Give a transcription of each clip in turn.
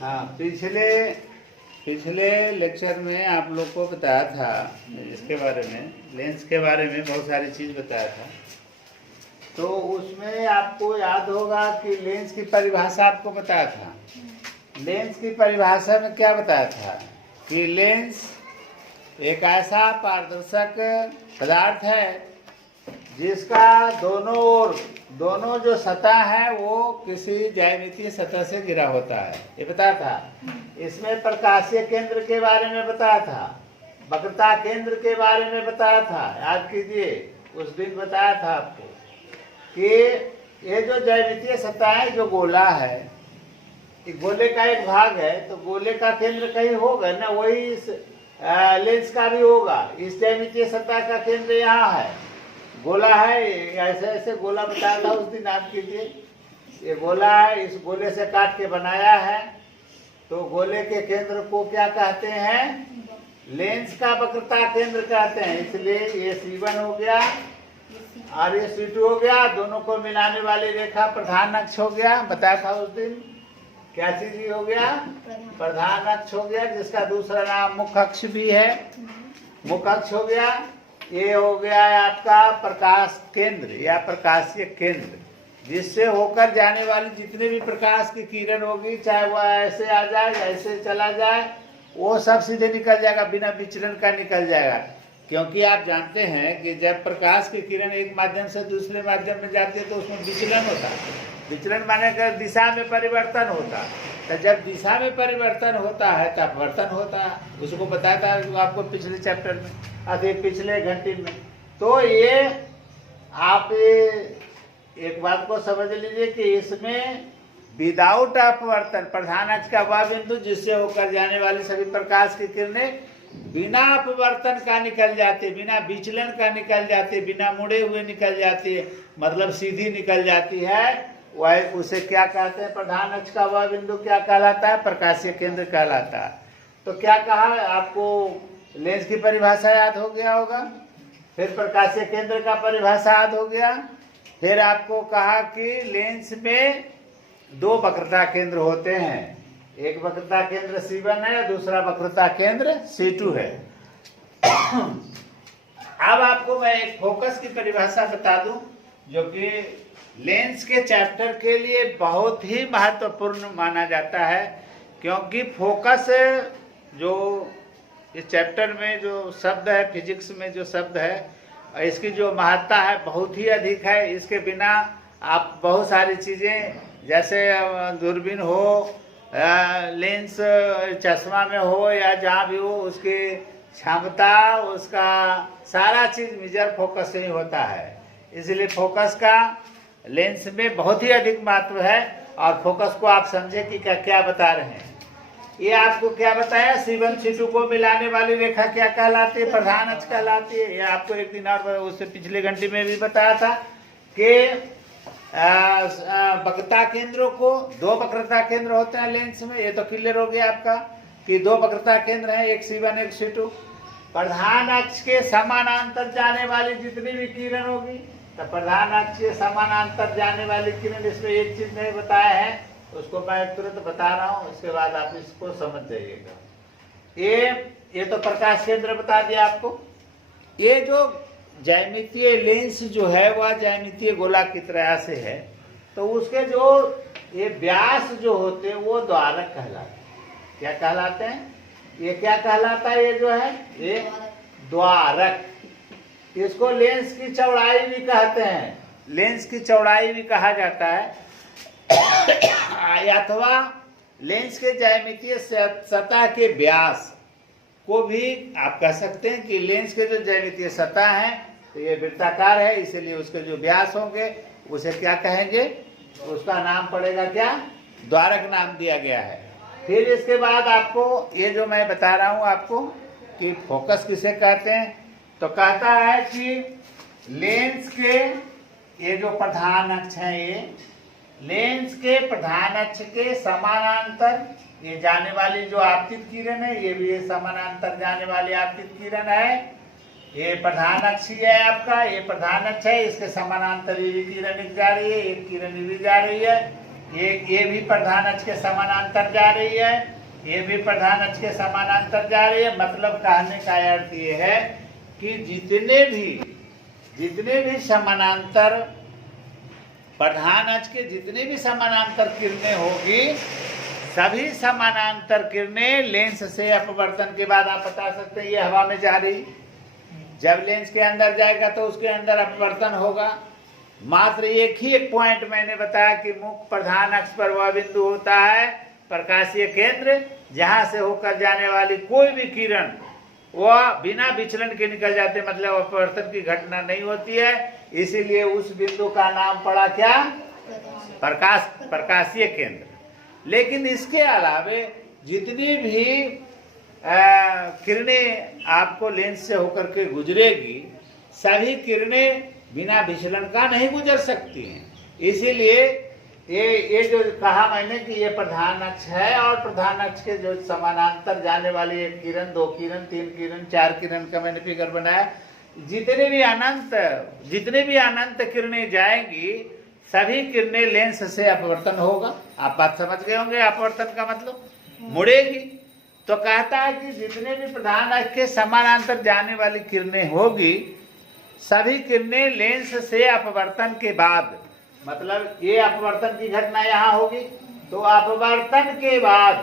हाँ, पिछले लेक्चर में आप लोग को बताया था इसके बारे में, लेंस के बारे में बहुत सारी चीज़ बताया था। तो उसमें आपको याद होगा कि लेंस की परिभाषा आपको बताया था। लेंस की परिभाषा में क्या बताया था कि लेंस एक ऐसा पारदर्शक पदार्थ है जिसका दोनों जो सतह है वो किसी ज्यामितीय सतह से घिरा होता है, ये बताया था। इसमें प्रकाशीय केंद्र के बारे में बताया था, वक्रता केंद्र के बारे में बताया था। याद कीजिए, उस दिन बताया था आपको कि ये जो ज्यामितीय सतह है, जो गोला है, ये गोले का एक भाग है, तो गोले का केंद्र कहीं होगा ना, वही इस लेंस का भी होगा। इस ज्यामितीय सतह का केंद्र यहाँ है, गोला है, ऐसे ऐसे गोला बताया था उस दिन, याद कीजिए। ये गोला है, इस गोले से काट के बनाया है, तो गोले के केंद्र को क्या कहते हैं? लेंस का वक्रता केंद्र कहते हैं। इसलिए ये C1 हो गया और ये C2 हो गया, दोनों को मिलाने वाली रेखा प्रधान अक्ष हो गया, बताया था उस दिन। क्या चीज हो गया? प्रधान अक्ष हो गया, जिसका दूसरा नाम मुख्य अक्ष भी है, मुख्य अक्ष हो गया। ये हो गया है आपका प्रकाश केंद्र या प्रकाशीय केंद्र, जिससे होकर जाने वाली जितने भी प्रकाश की किरण होगी, चाहे वह ऐसे आ जाए, ऐसे चला जाए, वो सब सीधे निकल जाएगा, बिना विचलन का निकल जाएगा। क्योंकि आप जानते हैं कि जब प्रकाश की किरण एक माध्यम से दूसरे माध्यम में जाती है तो उसमें विचलन होता है। विचलन माने कर दिशा में परिवर्तन होता है। तो जब दिशा में परिवर्तन होता है तब अपवर्तन होता है। उसको बताया था आपको पिछले चैप्टर में, अभी पिछले घंटे में। तो ये आप एक बात को समझ लीजिए कि इसमें विदाउट अपवर्तन, प्रधान अक्ष का वह बिंदु जिससे होकर जाने वाली सभी प्रकाश की किरणें बिना अपवर्तन का निकल जाते, बिना विचलन का निकल जाते, बिना मुड़े हुए निकल जाती है, मतलब सीधी निकल जाती है। वह उसे क्या कहते हैं? प्रधान अक्ष का वह बिंदु क्या कहलाता है? प्रकाशीय केंद्र कहलाता है। तो क्या कहा आपको? लेंस की परिभाषा याद हो गया होगा, फिर प्रकाशीय केंद्र का परिभाषा याद हो गया, फिर आपको कहा कि लेंस में दो वक्रता केंद्र होते हैं, एक वक्रता केंद्र C1 है, दूसरा वक्रता केंद्र C2 है। अब आपको मैं एक फोकस की परिभाषा बता दूं, जो कि लेंस के चैप्टर के लिए बहुत ही महत्वपूर्ण माना जाता है। क्योंकि फोकस जो इस चैप्टर में जो शब्द है, फिजिक्स में जो शब्द है, इसकी जो महत्ता है बहुत ही अधिक है। इसके बिना आप बहुत सारी चीज़ें, जैसे दूरबीन हो, लेंस चश्मा में हो या जहाँ भी हो, उसकी क्षमता, उसका सारा चीज़ मेजर फोकस से ही होता है। इसलिए फोकस का लेंस में बहुत ही अधिक महत्व है। और फोकस को आप समझे कि क्या बता रहे हैं। ये आपको क्या बताया? C1 C2 को मिलाने वाली रेखा क्या कहलाती है? प्रधान अक्ष कहलाती है। ये आपको एक दिन और उससे पिछले घंटे में भी बताया था कि वक्रता केंद्रों को, दो वक्रता केंद्र होते हैं लेंस में। ये तो क्लियर हो गया आपका कि दो वक्रता केंद्र हैं, एक C1 एक C2। प्रधान अक्ष के समानांतर जाने वाली जितनी भी किरण होगी, तो प्रधान अक्ष के समानांतर जाने वाली किरण, इसमें एक चीज नहीं बताया है, उसको मैं तुरंत बता रहा हूँ, उसके बाद आप इसको समझ जाइएगा। ये तो प्रकाश केंद्र बता दिया आपको। ये जो ज्यामितीय लेंस जो है वह ज्यामितीय गोला की तरह से है, तो उसके जो ये व्यास जो होते हैं वो द्वारक कहलाते हैं। क्या कहलाते हैं? ये क्या कहलाता है? ये जो है ये द्वारक। इसको लेंस की चौड़ाई भी कहते हैं, लेंस की चौड़ाई भी कहा जाता है। अथवा लेंस के ज्यामितीय सतह के व्यास को भी आप कह सकते हैं कि लेंस के जो ज्यामितीय सतह है तो ये वृत्ताकार है, इसलिए उसके जो व्यास होंगे उसे क्या कहेंगे? उसका नाम पड़ेगा क्या? द्वारक नाम दिया गया है। फिर इसके बाद आपको ये जो मैं बता रहा हूं आपको कि फोकस किसे कहते हैं, तो कहता है कि लेंस के ये जो प्रधान अक्ष है, ये लेंस के प्रधान अक्ष के समानांतर ये जाने वाली जो आपतित किरण है, ये भी समानांतर जाने वाली आपतित किरण है। ये प्रधान अक्ष है आपका, ये प्रधान अक्ष है, इसके समानांतर ये किरण जा रही है, एक किरण भी जा रही है। ये भी प्रधान अक्ष के समानांतर जा रही है, ये भी प्रधान अक्ष के समानांतर जा रही है। मतलब कहने का अर्थ ये है कि जितने भी समानांतर प्रधान अक्ष के जितने भी समानांतर किरणें होगी, सभी समानांतर किरणें लेंस से अपवर्तन के बाद आप बता सकते हैं ये हवा में जा रही, जब लेंस के अंदर जाएगा तो उसके अंदर अपवर्तन होगा। मात्र एक ही एक पॉइंट मैंने बताया कि मुख्य प्रधान अक्ष पर वह बिंदु होता है प्रकाशीय केंद्र, जहां से होकर जाने वाली कोई भी किरण वह बिना विचलन के निकल जाते, मतलब अपवर्तन की घटना नहीं होती है। इसीलिए उस बिंदु का नाम पड़ा क्या? प्रकाशीय केंद्र। लेकिन इसके अलावे जितनी भी किरणें आपको लेंस से होकर के गुजरेगी, सभी किरणें बिना विचलन का नहीं गुजर सकती हैं। इसीलिए ये जो कहा मैंने कि ये प्रधान अक्ष है, और प्रधान अक्ष के जो समानांतर जाने वाली एक किरण, दो किरण, तीन किरण, चार किरण का मैंने फिगर बनाया। जितने भी अनंत किरणें जाएंगी, सभी किरणें लेंस से अपवर्तन होगा। आप बात समझ गए होंगे, अपवर्तन का मतलब मुड़ेगी। तो कहता है कि जितने भी प्रधान अक्ष के समानांतर जाने वाली किरणें होगी, सभी किरणें लेंस से अपवर्तन के बाद, मतलब ये अपवर्तन की घटना यहाँ होगी, तो अपवर्तन के बाद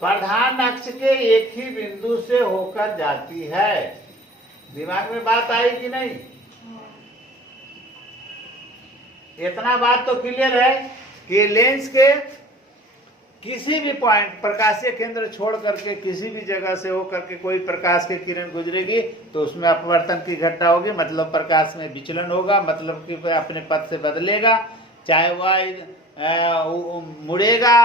प्रधान अक्ष के एक ही बिंदु से होकर जाती है। दिमाग में बात आई कि नहीं? इतना बात तो क्लियर है कि लेंस के किसी भी पॉइंट, प्रकाशीय केंद्र छोड़ करके किसी भी जगह से होकर के कोई प्रकाश की किरण गुजरेगी तो उसमें अपवर्तन की घटना होगी, मतलब प्रकाश में विचलन होगा, मतलब कि अपने पथ से बदलेगा, चाहे वह मुड़ेगा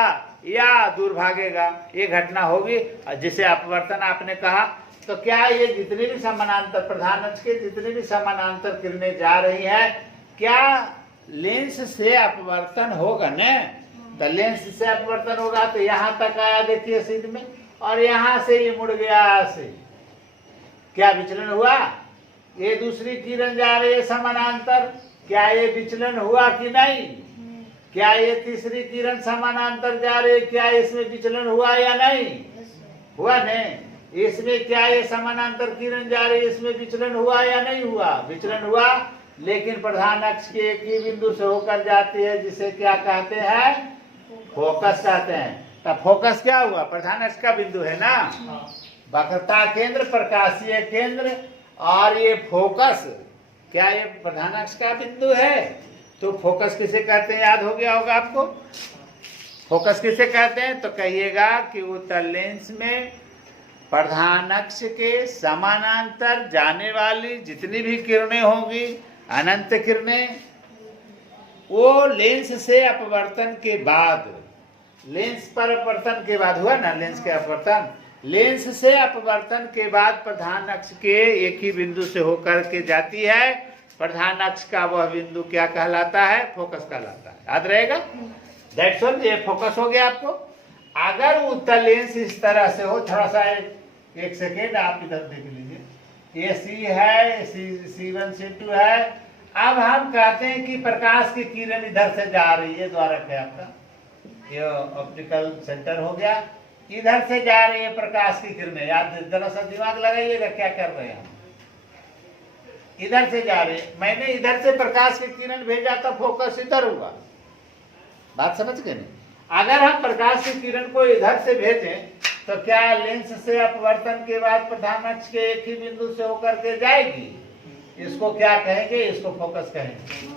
या दूर भागेगा, ये घटना होगी जिसे अपवर्तन आपने कहा। तो क्या ये जितने भी समानांतर प्रधान अक्ष के जितने भी समानांतर किरणें जा रही हैं, क्या लेंस से अपवर्तन होगा न? तो लेंस से अपवर्तन होगा तो यहाँ तक आया, देखिए सीध में, और यहाँ से ये मुड़ गया ऐसे, क्या विचलन हुआ? ये दूसरी किरण जा रही है समानांतर, क्या ये विचलन हुआ कि नहीं? क्या ये तीसरी किरण समानांतर जा रही है, क्या इसमें विचलन हुआ या नहीं? हुआ नहीं। इसमें क्या ये समानांतर किरण जा रही है, इसमें विचलन हुआ या नहीं हुआ? विचलन हुआ, लेकिन प्रधान अक्ष के एक ही बिंदु से होकर जाती है, जिसे क्या कहते हैं? फोकस कहते हैं। तो फोकस क्या हुआ? प्रधान अक्ष का बिंदु है ना, वक्रता केंद्र, प्रकाशीय केंद्र, और ये फोकस क्या ये प्रधान अक्ष का बिंदु है? तो फोकस किसे कहते हैं? याद हो गया होगा आपको। फोकस किसे कहते हैं? तो कहिएगा कि उत्तल लेंस में प्रधान अक्ष के समानांतर जाने वाली जितनी भी किरणें होंगी, अनंत किरणें, वो लेंस से अपवर्तन के बाद, लेंस पर अपवर्तन के बाद हुआ ना, लेंस के अपवर्तन, लेंस से अपवर्तन के बाद प्रधान अक्ष के एक ही बिंदु से होकर के जाती है। प्रधान अक्ष का वह बिंदु क्या कहलाता है? फोकस कहलाता है। याद रहेगा? That's all. ये फोकस हो गया आपको। अगर उत्तल लेंस इस तरह से हो, थोड़ा सा एक सेकेंड आप इधर देख लीजिए, ये सी है, C1 C2 है। अब हम कहते हैं कि प्रकाश की किरण इधर से जा रही है, द्वारक है आपका, ये ऑप्टिकल सेंटर हो गया, इधर से जा रही है प्रकाश की किरणें। याद, जरा सा दिमाग लगाइएगा क्या कर रहे हैं। इधर से जा रही है, मैंने इधर से प्रकाश की किरण भेजा तो फोकस इधर हुआ। बात समझ गए नहीं? अगर हम प्रकाश की किरण को इधर से भेजें तो क्या लेंस से अपवर्तन के बाद प्रधान अक्ष के एक ही बिंदु से होकर के जाएगी? इसको क्या कहेंगे? इसको फोकस कहेंगे।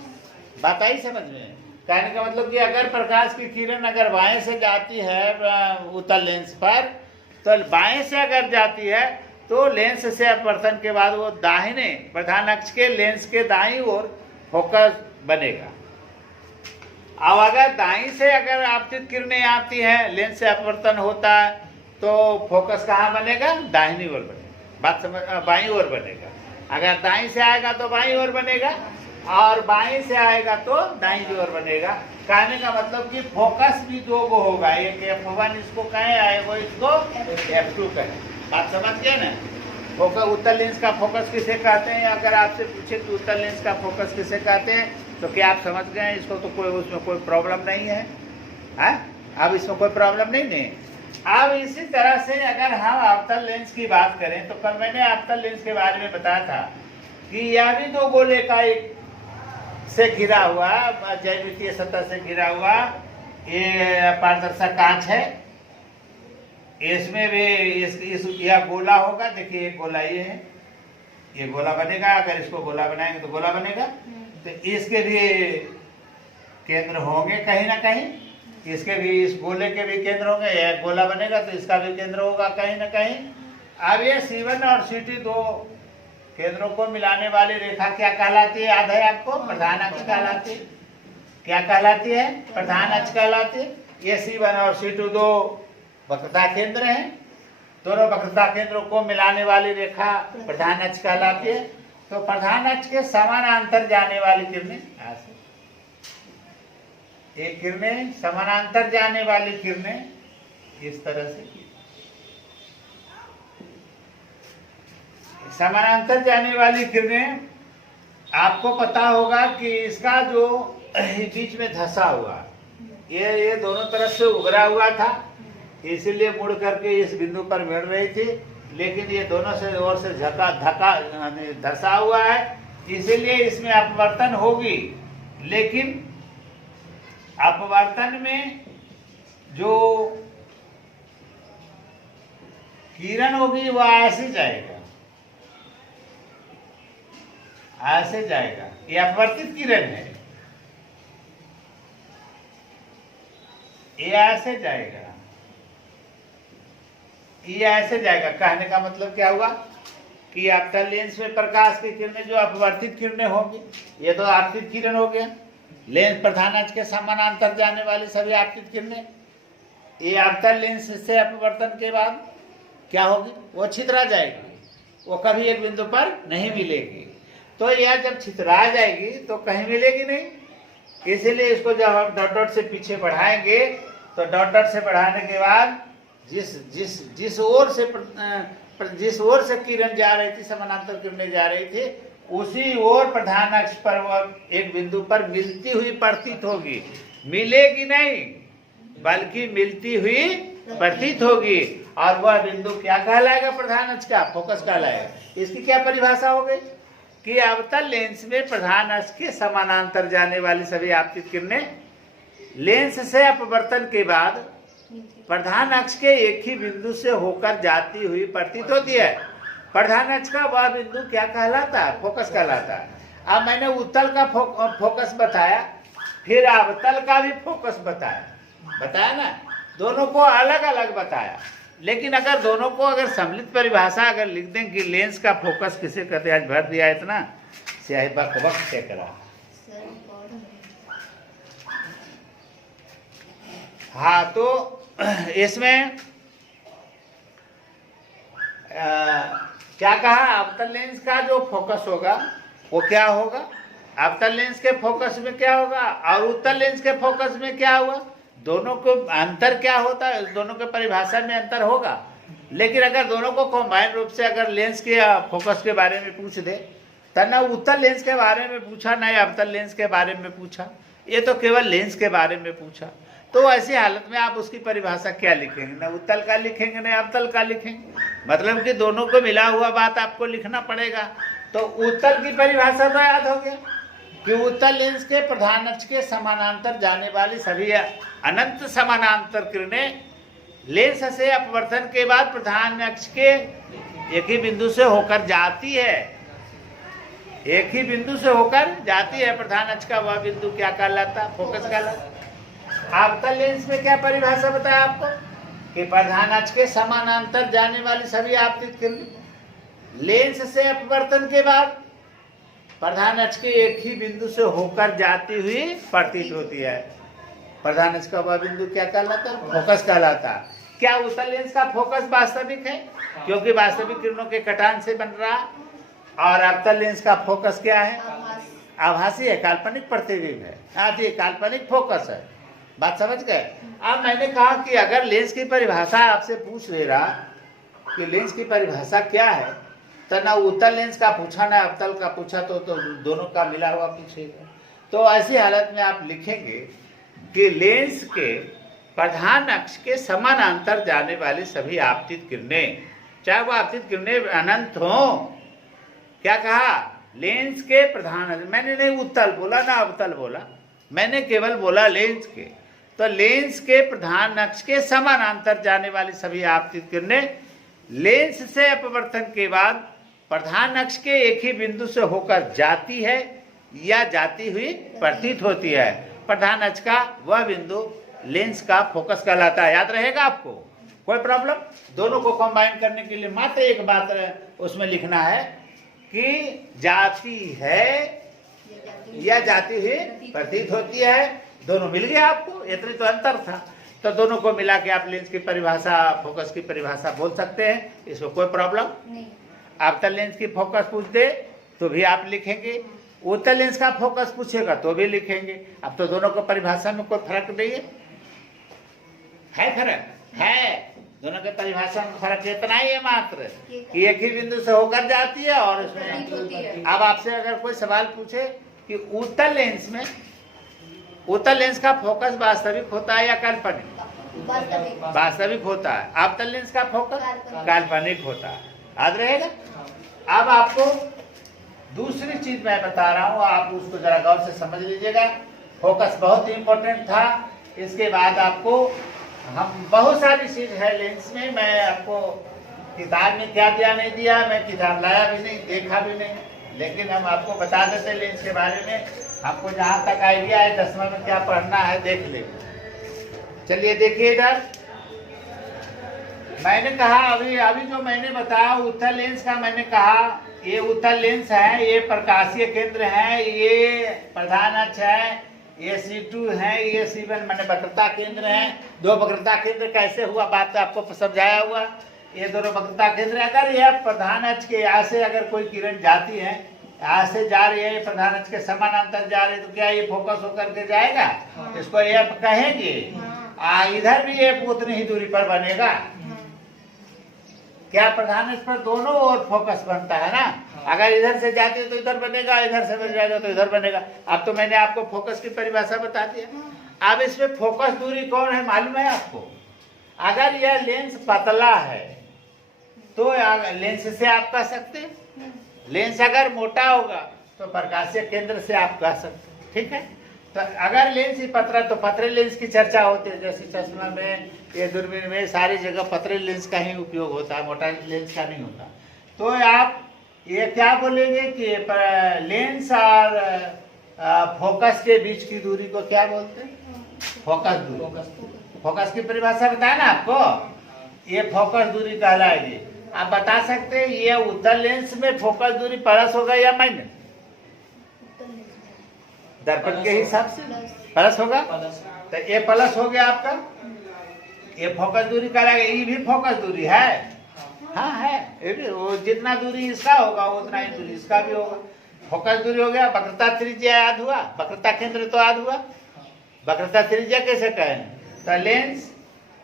बात आई समझ में? कहने का मतलब कि अगर प्रकाश की किरण अगर बाएं से जाती है उत्तल लेंस पर, तो बाएं से अगर जाती है तो लेंस से अपवर्तन के बाद वो दाहिने प्रधान अक्ष के लेंस के दाईं ओर फोकस बनेगा। अब अगर दाईं से अगर आपतित किरणें आती हैं, लेंस से अपवर्तन होता है, तो फोकस कहाँ बनेगा? दाहिनी ओर बनेगा। बात समझ? बाईं ओर बनेगा। अगर दाईं से आएगा तो बाईं ओर बनेगा, और बाईं से आएगा तो दाईं ओर बनेगा। कहने का मतलब कि फोकस भी दो गो होगा, एक F1 इसको कहें, वो इसको F2 कहें। बात समझ गए ना? फोकस, उत्तल लेंस का फोकस किसे कहते हैं? अगर आपसे पूछे कि उत्तल लेंस का फोकस किसे कहते हैं, तो क्या आप समझ गए इसको? तो कोई उसमें कोई प्रॉब्लम नहीं है, अब इसमें कोई प्रॉब्लम नहीं। अब इसी तरह से अगर हम अवतल लेंस की बात करें तो कल मैंने अवतल लेंस के बारे में बताया था कि यह भी दो गोले का एक से घिरा हुआ ज्यामितीय सतह से घिरा हुआ ये पारदर्शक कांच है। इसमें भी यह गोला होगा। देखिए एक गोला ये है, ये गोला बनेगा। अगर इसको गोला बनाएंगे तो गोला बनेगा। तो इसके भी केंद्र होंगे कहीं ना कहीं, इसके भी, इस गोले के भी केंद्र होंगे। यह गोला बनेगा तो इसका भी केंद्र होगा कहीं ना कहीं। अब ये C1 और C2 दो केंद्रों को मिलाने वाली रेखा क्या कहलाती है? याद है आपको? प्रधान अक्ष कहलाती है। क्या कहलाती है? प्रधान अक्ष कहलाती है। ये C1 और C2 दो वक्रता केंद्र हैं। दोनों वक्रता केंद्रों को मिलाने वाली रेखा प्रधान अक्ष कहलाती है। तो प्रधान अक्ष के समानांतर जाने वाली किरणें, ये किरणें समानांतर जाने वाली किरणें इस तरह से, समानांतर जाने वाली किरणें, आपको पता होगा कि इसका जो बीच में धंसा हुआ, ये दोनों तरफ से उभरा हुआ था, इसीलिए मुड़ करके इस बिंदु पर मिल रही थी। लेकिन ये दोनों से ओर से धंसा हुआ है, इसीलिए इसमें अपवर्तन होगी। लेकिन अपवर्तन में जो किरण होगी वह ऐसे जाएगा, ऐसे जाएगा। ये अपवर्तित किरण है, ये ऐसे जाएगा, ये ऐसे जाएगा। कहने का मतलब क्या हुआ कि अवतल लेंस में प्रकाश की किरणें जो अपवर्तित किरणें होंगी, ये तो आपतित किरण हो गया। लेंस प्रधान अक्ष के समानांतर जाने वाली सभी आपतित किरणें, ये अवतल लेंस से अपवर्तन के बाद क्या होगी? वो छितरा जाएगी, वो कभी एक बिंदु पर नहीं मिलेगी। तो यह जब छितरा जाएगी तो कहीं मिलेगी नहीं। इसीलिए इसको जब हम डॉट डॉट से पीछे बढ़ाएंगे तो डॉट डॉट से बढ़ाने के बाद जिस ओर से किरण जा रही थी, समानांतर किरणें जा रही थी, उसी ओर प्रधान अक्ष पर वह एक बिंदु पर मिलती हुई प्रतीत होगी। मिलेगी नहीं बल्कि मिलती हुई प्रतीत होगी। और वह बिंदु क्या कहलाएगा? प्रधान अक्ष का फोकस कहलाएगा। इसकी क्या परिभाषा हो गई कि अवतल लेंस में प्रधान अक्ष के समानांतर जाने वाली सभी आपतित किरणें लेंस से अपवर्तन के बाद प्रधान अक्ष के एक ही बिंदु से होकर जाती हुई प्रतीत होती है। प्रधान अक्ष का वह बिंदु क्या कहलाता है? फोकस कहलाता है। अब मैंने उत्तल का फोकस बताया, फिर अवतल का भी फोकस बताया ना, दोनों को अलग अलग बताया। लेकिन अगर दोनों को अगर सम्मिलित परिभाषा अगर लिख दें कि लेंस का फोकस किसे कहते हैं, आज भर दिया इतना स्याही बकबक से करा। हाँ, तो इसमें क्या कहा? अवतल लेंस का जो फोकस होगा वो क्या होगा? अवतल लेंस के फोकस में क्या होगा और उत्तल लेंस के फोकस में क्या हुआ? दोनों को अंतर क्या होता है? दोनों के परिभाषा में अंतर होगा। लेकिन अगर दोनों को कंबाइन रूप से अगर लेंस के फोकस के बारे में पूछ दे तो ना उत्तल लेंस के बारे में पूछा, ना अवतल लेंस के बारे में पूछा, ये तो केवल लेंस के बारे में पूछा। तो ऐसी हालत में आप उसकी परिभाषा क्या लिखेंगे? ना उत्तल का लिखेंगे ना अवतल का लिखेंगे। मतलब कि दोनों को मिला हुआ बात आपको लिखना पड़ेगा। तो उत्तल की परिभाषा तो याद हो गया कि उत्तल लेंस के प्रधान अक्ष के समानांतर जाने वाली सभी अनंत समानांतर किरणें लेंस से अपवर्तन के बाद प्रधान अक्ष के एक ही बिंदु से होकर जाती है, एक ही बिंदु से होकर जाती है। प्रधान अक्ष का वह बिंदु क्या कहलाता? फोकस कहलाता। अवतल लेंस में क्या परिभाषा बताया आपको कि प्रधान अक्ष के समानांतर जाने वाली सभी आपतित किरणें लेंस से अपवर्तन के बाद प्रधान अक्ष के एक ही बिंदु से होकर जाती हुई प्रतीत होती है। प्रधान अक्ष का वह बिंदु क्या कहलाता? फोकस कहलाता। क्या उत्तल लेंस का फोकस वास्तविक है? क्योंकि वास्तविक किरणों के कटान से बन रहा। और अवतल लेंस का फोकस क्या है? आभासी है, काल्पनिक प्रतिबिंब है। हाँ जी, काल्पनिक फोकस है। बात समझ गए? अब मैंने कहा कि अगर लेंस की परिभाषा आपसे पूछ ले रहा कि लेंस की परिभाषा क्या है, तो ना उत्तल लेंस का पूछा ना अवतल का पूछा, तो दोनों का मिला हुआ पूछेगा। तो ऐसी हालत में आप लिखेंगे कि लेंस के प्रधान अक्ष के समानांतर जाने वाली सभी आपतित किरणें, चाहे वो आपतित किरणें अनंत हो। क्या कहा? लेंस के प्रधान, मैंने नहीं उत्तल बोला ना अवतल बोला, मैंने केवल बोला लेंस के। तो लेंस के प्रधान अक्ष के समानांतर जाने वाली सभी आपतित किरणें लेंस से अपवर्तन के बाद प्रधान अक्ष के एक ही बिंदु से होकर जाती है या जाती हुई प्रतीत होती है। प्रधान अक्ष का वह बिंदु लेंस का फोकस कहलाता है। याद रहेगा आपको? कोई प्रॉब्लम? दोनों को कंबाइन करने के लिए मात्र एक बात उसमें लिखना है कि जाती है या जाती हुई प्रतीत होती है। दोनों मिल गया आपको, इतनी तो अंतर था। तो दोनों को मिला के आप लेंस की परिभाषा, फोकस की परिभाषा बोल सकते हैं, इसमें कोई प्रॉब्लम नहीं। अवतल लेंस की फोकस पूछ दे तो भी आप लिखेंगे, उत्तल लेंस का फोकस पूछेगा तो भी लिखेंगे। अब तो दोनों को परिभाषा में कोई फर्क नहीं है फर्क है, दोनों के परिभाषा में फर्क इतना ही है मात्र कि एक ही बिंदु से होकर जाती है और उसमें। अब आपसे अगर कोई सवाल पूछे कि उत्तल लेंस में, उत्तल लेंस का फोकस वास्तविक होता है या काल्पनिक? वास्तविक होता है। अवतल लेंस का फोकस काल्पनिक होता है। याद रहेगा? अब आपको दूसरी चीज मैं बता रहा हूँ, आप उसको जरा गौर से समझ लीजिएगा। फोकस बहुत ही इंपॉर्टेंट था। इसके बाद आपको हम बहुत सारी चीज है लेंस में, मैं आपको किताब में क्या दिया नहीं दिया, मैं किताब लाया भी नहीं, देखा भी नहीं, लेकिन हम आपको बता देते लेंस के बारे में। आपको जहाँ तक आइडिया है 10वां में क्या पढ़ना है देख ले। चलिए देखिए इधर, मैंने कहा अभी जो मैंने बताया उत्तल लेंस का, मैंने कहा ये उत्तल लेंस है, ये प्रकाशीय केंद्र है, ये प्रधान अक्ष है, ये C2 है, ये C1 मैंने वक्रता केंद्र है। दो वक्रता केंद्र कैसे हुआ बात आपको समझाया हुआ। ये दोनों वक्रता केंद्र, अगर यह प्रधान अक्ष के यहाँ से अगर कोई किरण जाती है, यहाँ से जा रही है, प्रधान अक्ष के समानांतर जा रही है, तो क्या ये फोकस होकर के जाएगा? हाँ। इसको ये आप कहेंगे। हाँ। इधर भी ये उतनी ही दूरी पर बनेगा। हाँ। क्या प्रधान अक्ष पर दोनों ओर फोकस बनता है ना। हाँ। अगर इधर से जाती है तो इधर बनेगा, इधर से बन जाएगा तो इधर बनेगा। अब तो मैंने आपको फोकस की परिभाषा बता दिया। हाँ। अब इसमें फोकस दूरी कौन है मालूम है आपको? अगर यह लेंस पतला है तो लेंस से आप कह सकते हैं, लेंस अगर मोटा होगा तो प्रकाशीय केंद्र से आप कह सकते हैं। ठीक है, तो अगर लेंस ही पतला तो पतले लेंस की चर्चा होती है, जैसे चश्मा में, ये दूरबीन में, सारी जगह पतले लेंस का ही उपयोग होता है, मोटा लेंस का नहीं होता। तो आप ये क्या बोलेंगे कि लेंस और फोकस के बीच की दूरी को क्या बोलते हैं? फोकस दूरी। फोकस की परिभाषा बताया ना आपको, ये फोकस दूरी कहलाएगी। आप बता सकते हैं ये उत्तल लेंस में फोकस दूरी प्लस होगा या माइनस? दर्पण के हिसाब से प्लस होगा, तो ये प्लस हो गया आपका, ये फोकस दूरी कहलाएगा। ये भी फोकस दूरी है, हाँ है, ये भी वो जितना दूरी इसका होगा उतना ही दूरी इसका भी होगा। फोकस दूरी हो गया। वक्रता त्रिज्या याद हुआ, वक्रता केंद्र तो याद हुआ। वक्रता त्रिज्या कैसे कहें? तो लेंस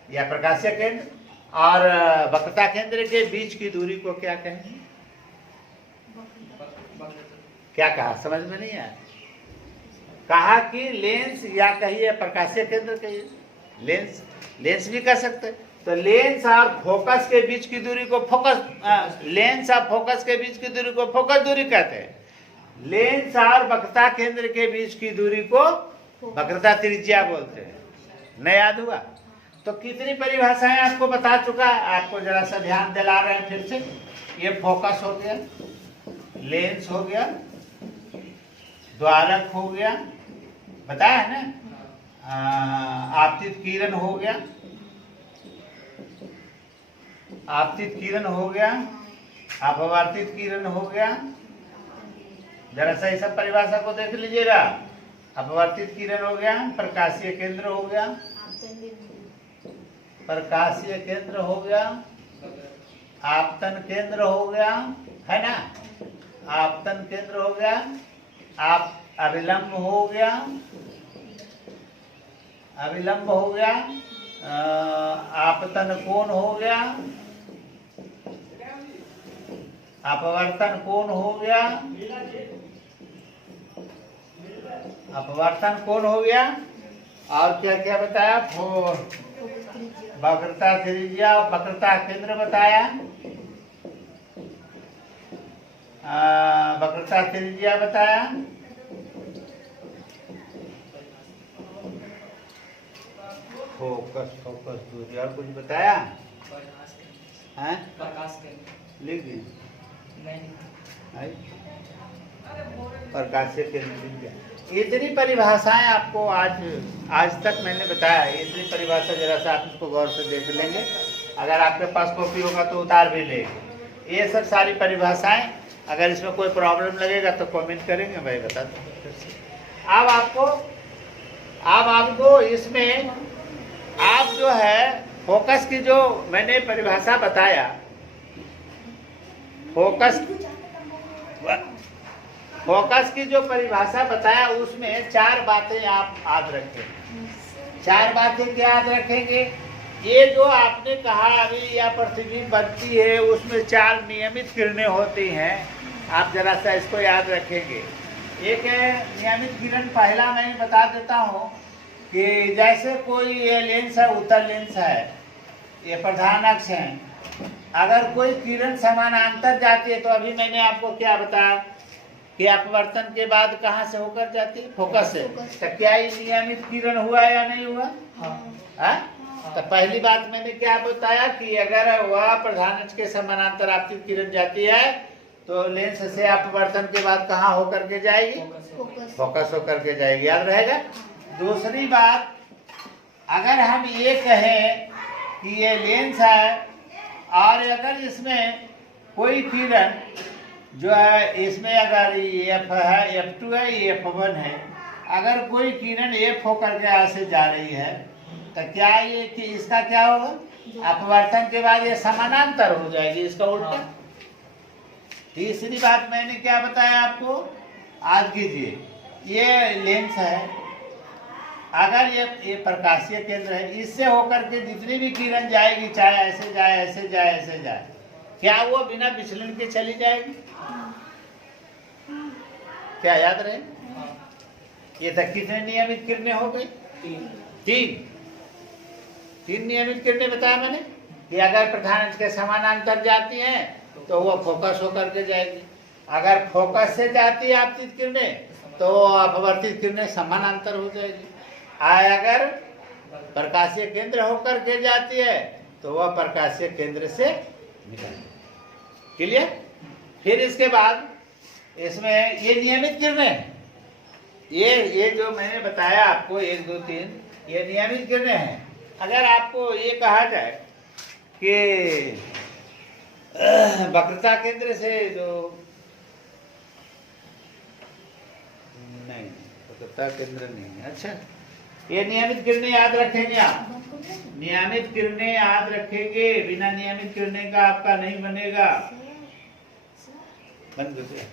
या प्रकाशीय केंद्र और वक्रता केंद्र के बीच की दूरी को क्या कहेंगे? क्या कहा? समझ में नहीं आया? कहा कि लेंस या कहिए प्रकाशीय केंद्र कहिए, लेंस भी कह सकते। तो लेंस और फोकस के बीच की दूरी को फोकस, लेंस और फोकस के बीच की दूरी को फोकस दूरी कहते हैं। लेंस और वक्रता केंद्र के बीच की दूरी को वक्रता त्रिज्या बोलते हैं। नहीं याद हुआ? तो कितनी परिभाषाएं आपको बता चुका है, आपको जरा सा ध्यान दिला रहे हैं फिर से। ये फोकस हो गया, लेंस हो गया, द्वारक हो गया, बताया है ना, आपतित किरण हो गया, आपतित किरण हो गया, अपवर्तित किरण हो गया। जरा सा इस सब परिभाषा को देख लीजिएगा। अपवर्तित किरण हो गया, प्रकाशीय केंद्र हो गया, प्रकाशीय केंद्र हो गया, आपतन केंद्र हो गया, है ना, आपतन केंद्र हो गया, आप अभिलंब हो गया, अभिलंब हो गया, आपतन कोण हो गया, अपवर्तन कोण हो गया, अपवर्तन कोण हो गया, और क्या क्या बताया, वक्रता त्रिज्या, वक्रता केंद्र बताया, वक्रता त्रिज्या बताया, फोकस फोकस दूरी, और कुछ बताया है, लिख दिए प्रकाशीय केंद्र। इतनी परिभाषाएं आपको आज तक मैंने बताया, इतनी परिभाषा जरा सा आप इसको गौर से देख लेंगे, अगर आपके पास कॉपी होगा तो उतार भी लेंगे। ये सब सारी परिभाषाएं, अगर इसमें कोई प्रॉब्लम लगेगा तो कमेंट करेंगे, भाई बता दूँ। अब आपको इसमें आप जो है फोकस की जो मैंने परिभाषा बताया, फोकस की जो परिभाषा बताया उसमें 4 बातें आप याद रखें। 4 बातें क्या याद रखेंगे, ये जो आपने कहा अभी या पृथ्वी बनती है उसमें 4 नियमित किरणें होती हैं, आप जरा सा इसको याद रखेंगे। एक है नियमित किरण, पहला मैं बता देता हूँ कि जैसे कोई ये लेंस है, उत्तल लेंस है, ये प्रधान अक्ष है, अगर कोई किरण समानांतर जाती है तो अभी मैंने आपको क्या बताया कि अपवर्तन के बाद कहाँ से होकर जाती है, फोकस से। तो क्या ये नियमित किरण हुआ या नहीं हुआ? हाँ। तो पहली बात मैंने क्या बताया कि अगर वह प्रधान अक्ष के समानांतर आपतित किरण जाती है तो लेंस से अपवर्तन के बाद कहाँ होकर के जाएगी, फोकस होकर के जाएगी, याद रहेगा। दूसरी बात, अगर हम ये कहें कि ये लेंस है और अगर इसमें कोई किरण जो है, इसमें अगर F है, F2 है, F1 है, अगर कोई किरण F होकर के यहाँ से जा रही है तो क्या ये कि इसका क्या होगा, अपवर्तन के बाद ये समानांतर हो जाएगी, इसका उल्टा। तीसरी बात मैंने क्या बताया आपको, आज कीजिए, ये लेंस है, अगर ये प्रकाशीय केंद्र है, इससे होकर के जितनी भी किरण जाएगी, चाहे ऐसे जाए ऐसे जाए ऐसे जाए, क्या वो बिना विचलन के चली जाएगी? क्या याद रहे? ये तक कितने नियमित किरणें हो गई? 3 नियमित किरणें बताया मैंने कि अगर प्रधान अक्ष के समानांतर जाती हैं तो वो फोकस होकर के जाएगी, अगर फोकस से जाती है आपतित किरणें तो अपवर्तित किरणें समानांतर हो जाएगी, अगर प्रकाशीय केंद्र होकर के जाती है तो वह प्रकाशीय केंद्र से निकलेगी। क्लियर? फिर इसके बाद इसमें ये नियमित किरणें, ये जो मैंने बताया आपको 1 2 3, ये नियमित किरणें हैं। अगर आपको ये कहा जाए कि वक्रता केंद्र से जो नहीं, वक्रता केंद्र नहीं है, अच्छा, ये नियमित किरणें याद रखेंगे आप, नियमित किरणें याद रखेंगे, बिना नियमित किरणें का आपका नहीं बनेगा। बंद हो गया।